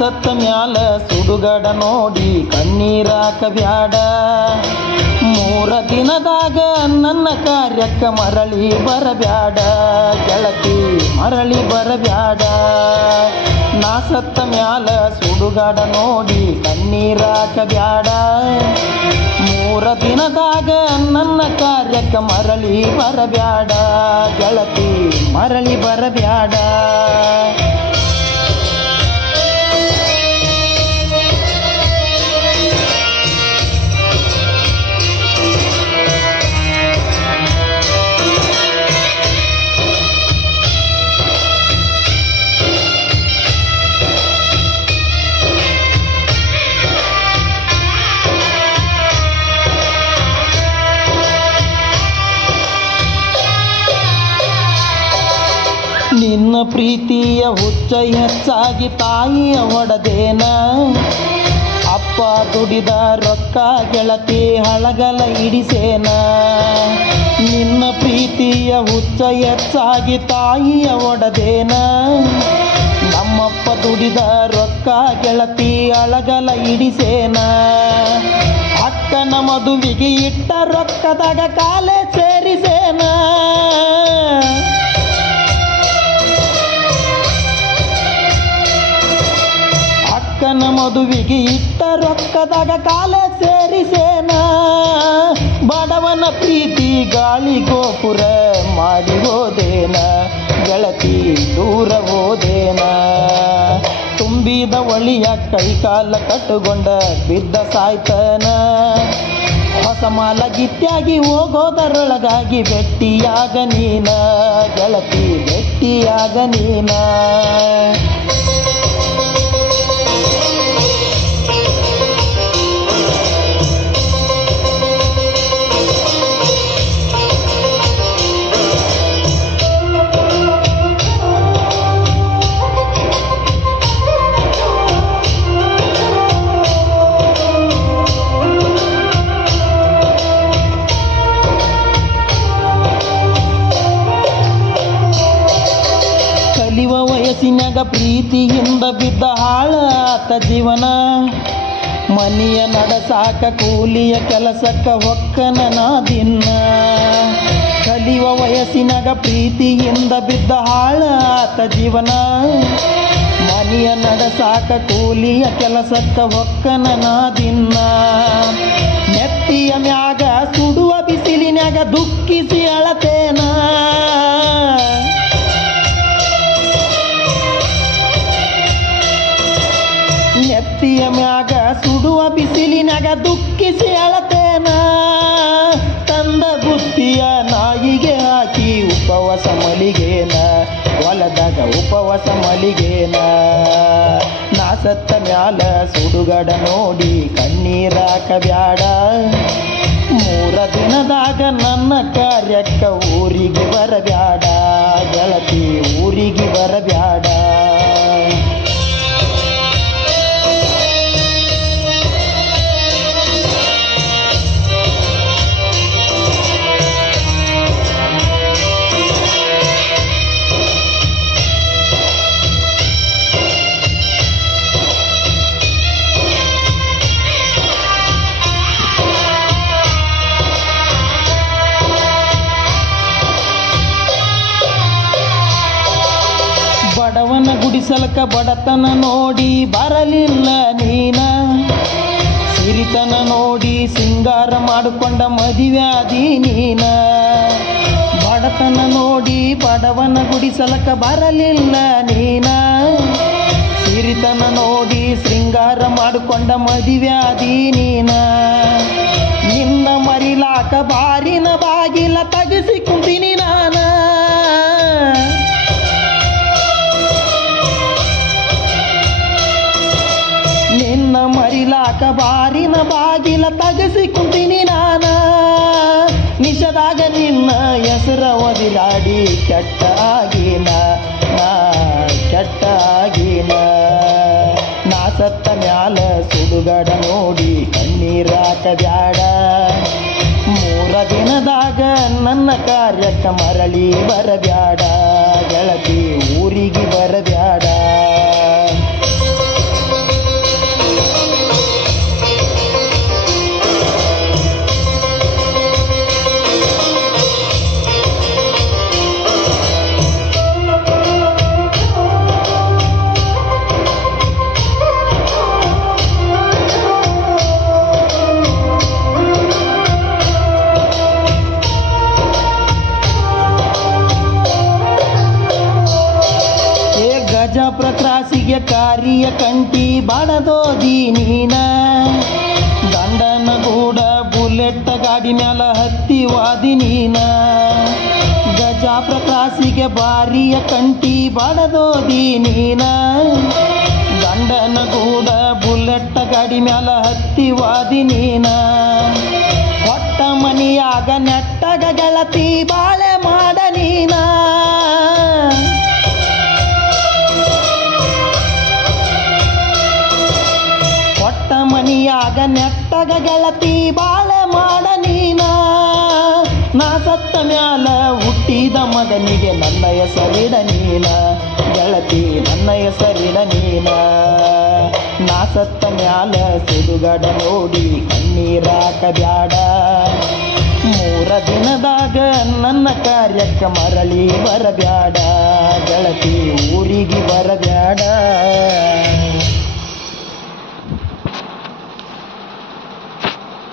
ಸತ್ತ ಮ್ಯಾಲ ಸುಡುಗಡ ನೋಡಿ ಕಣ್ಣೀರಾಕ ಬ್ಯಾಡ. 3 ದಿನದಾಗ ನನ್ನ ಕಾರ್ಯಕ್ಕ ಮರಳಿ ಬರಬ್ಯಾಡ ಗೆಳತಿ, ಮರಳಿ ಬರಬ್ಯಾಡ. ನಾ ಸತ್ತ ಮ್ಯಾಲ ಸುಡುಗಡ ನೋಡಿ ಕಣ್ಣೀರಾಕ ಬ್ಯಾಡ. 3 ದಿನದಾಗ ನನ್ನ ಕಾರ್ಯಕ್ಕ ಮರಳಿ ಬರಬ್ಯಾಡ ಗೆಳತಿ, ಮರಳಿ ಬರಬ್ಯಾಡ. ನಿನ್ನ ಪ್ರೀತಿಯ ಹುಚ್ಚ ಹೆಚ್ಚಾಗಿ ತಾಯಿಯ ಹೊಡೆದೇನ. ಅಪ್ಪ ದುಡಿದ ರೊಕ್ಕ ಗೆಳತಿ ಹಳಗಲ ಹಿಡಿಸೇನ. ನಿನ್ನ ಪ್ರೀತಿಯ ಹುಚ್ಚ ಹೆಚ್ಚಾಗಿ ತಾಯಿಯ ಹೊಡೆದೇನ. ನಮ್ಮಪ್ಪ ದುಡಿದ ರೊಕ್ಕ ಗೆಳತಿ ಹಳಗಲ ಹಿಡಿಸೇನ. ಅಕ್ಕನ ಮದುವಿಗೆ ಇಟ್ಟ ರೊಕ್ಕದಾಗ ಕಾಲೇ ಸೇರಿಸೇನ. ಅಕ್ಕನ ಮದುವಿಗೆ ಇಟ್ಟ ರೊಕ್ಕದಾಗ ಕಾಲ ಸೇರಿಸೇನ. ಬಡವನ ಪ್ರೀತಿ ಗಾಳಿ ಗೋಪುರ ಮಾಡಿ ಹೋದೇನ ಗೆಳತಿ, ದೂರ ಹೋದೇನ. ತುಂಬಿದ ಒಳಿಯ ಕೈಕಾಲ ಕಟ್ಟುಕೊಂಡ ಬಿದ್ದ ಸಾಯ್ತನ. ಹೊಸ ಮಾಲ ಗಿತ್ಯಾಗಿ ಹೋಗೋದರೊಳಗಾಗಿ ಭೆಟ್ಟಿಯಾಗ ನೀನ ಗೆಳತಿ, ಭೆಟ್ಟಿಯಾಗ ನೀನ. ಕಲಿವ ವಯಸ್ಸಿನಾಗ ಪ್ರೀತಿಯಿಂದ ಬಿದ್ದ ಹಾಳ ಆತ ಜೀವನ. ಮನೆಯ ನಡಸಾಕ ಕೂಲಿಯ ಕೆಲಸಕ್ಕ ಹೊಕ್ಕನ ನಾ ದಿನ. ಕಲಿವ ವಯಸ್ಸಿನಾಗ ಪ್ರೀತಿಯಿಂದ ಬಿದ್ದ ಹಾಳ ಆತ ಜೀವನ. ಮನೆಯ ನಡಸಾಕ ಕೂಲಿಯ ಕೆಲಸಕ್ಕ ಹೊಕ್ಕನ ನಾ ದಿನ. ನೆತ್ತಿಯ ಮ್ಯಾಗ ಸುಡುವ ಬಿಸಿಲಿನ್ಯಾಗ ದುಃಖಿಸಿ ಅಳತೇನ. ನೆತ್ತಿಯ ಮ್ಯಾಗ ಸುಡುವ ಬಿಸಿಲಿನಾಗ ದುಃಖಿಸಿ ಅಳತೇನ. ತಂದ ಬುತ್ತಿಯ ನಾಯಿಗೆ ಹಾಕಿ ಉಪವಾಸ ಮಲಿಗೇನ, ಹೊಲದಾಗ ಉಪವಾಸ ಮಲಿಗೇನ. ನಾ ಸತ್ತ ಮ್ಯಾಲ ಸುಡುಗಡ ನೋಡಿ ಕಣ್ಣೀರಾಕ ಬ್ಯಾಡ. 3 ದಿನದಾಗ ನನ್ನ ಕಾರ್ಯಕ್ಕ ಊರಿಗೆ ಬರಬ್ಯಾಡ ಗೆಳತಿ, ಊರಿಗೆ ಬರಬ್ಯಾಡ. ಬಡವನ ಗುಡಿಸಲಕ ಬಡತನ ನೋಡಿ ಬರಲಿಲ್ಲ ನೀನ. ಸಿರಿತನ ನೋಡಿ ಸಿಂಗಾರ ಮಾಡಿಕೊಂಡ ಮದುವ್ಯಾದಿ ನೀನ. ಬಡತನ ನೋಡಿ ಬಡವನ ಗುಡಿಸಲಕ ಬರಲಿಲ್ಲ ನೀನ. ಸಿರಿತನ ನೋಡಿ ಶೃಂಗಾರ ಮಾಡಿಕೊಂಡ ಮದುವ್ಯಾದಿ ನೀನ. ನಿನ್ನ ಮರಿಲಾಕ ಬಾರಿನ ಬಾಗಿಲ ತಗಿಸಿ ಕುಂತೀನಿ ನಾನ. ನಿನ್ನ ಮರಿಲಾಕ ಬಾರಿನ ಬಾಗಿಲ ತಗಸಿ ಕುಂತೀನಿ ನಾನ. ನಿಷದಾಗ ನಿನ್ನ ಹೆಸರ ಒದಿಲಾಡಿ ಕೆಟ್ಟಾಗಿನ, ನಾ ಕೆಟ್ಟಾಗಿನ. ನಾ ಸತ್ತ ಮ್ಯಾಲ ಸುಡುಗಡ ನೋಡಿ ಕಣ್ಣೀರಾಕ ಬ್ಯಾಡ. 3 ದಿನದಾಗ ನನ್ನ ಕಾರ್ಯಕ್ಕ ಮರಳಿ ಬರಬ್ಯಾಡ ಗೆಳತಿ, ಊರಿಗೆ ಬರಬ್ಯಾಡ. ಬಾರಿಯ ಕಂಟಿ ಬಾಡದೋದಿ ನೀನ ಗಂಡನ ಗೂಡ ಬುಲೆಟ್ ಗಾಡಿ ಮ್ಯಾಲ ಹತ್ತಿ ವಾದಿ ನೀನ ಗಜಾಪುರ ಕ್ರಾಸಿಗೆ ಬಾರಿಯ ಕಂಟಿ ಬಾಡದೋದಿ ನೀನ ಗಂಡನ ಗೂಡ ಬುಲೆಟ್ ಗಾಡಿ ಮ್ಯಾಲ ಹತ್ತಿ ವಾದಿ ನೀನ ಹೊಟ್ಟ ಮನಿಯಾಗ ನೆಟ್ಟಗ ಗೆಳತಿ ಬಾಳೆ ಮಾಡ ನೀನ ಹೊಟ್ಟ ಮನಿಯಾಗ ನೆಟ್ಟಗ ಗೆಳತಿ ಬಾಳೆ ಮಾಡ ನೀನ ನಾ ಸತ್ತ ಮ್ಯಾಲ ಹುಟ್ಟಿದ ಮಗನಿಗೆ ನನ್ನ ಹೆಸರಿಡ ನೀನ ಗೆಳತಿ ನನ್ನ ಹೆಸರಿಡ ನೀನ ನಾ ಸತ್ತ ಮ್ಯಾಲ ಸುಡುಗಡ ನೋಡಿ ಕಣ್ಣೀರಾಕ ಬ್ಯಾಡ 3 ದಿನದಾಗ ನನ್ನ ಕಾರ್ಯಕ್ಕೆ ಮರಳಿ ಬರಬ್ಯಾಡ ಗೆಳತಿ ಊರಿಗೆ ಬರಬ್ಯಾಡ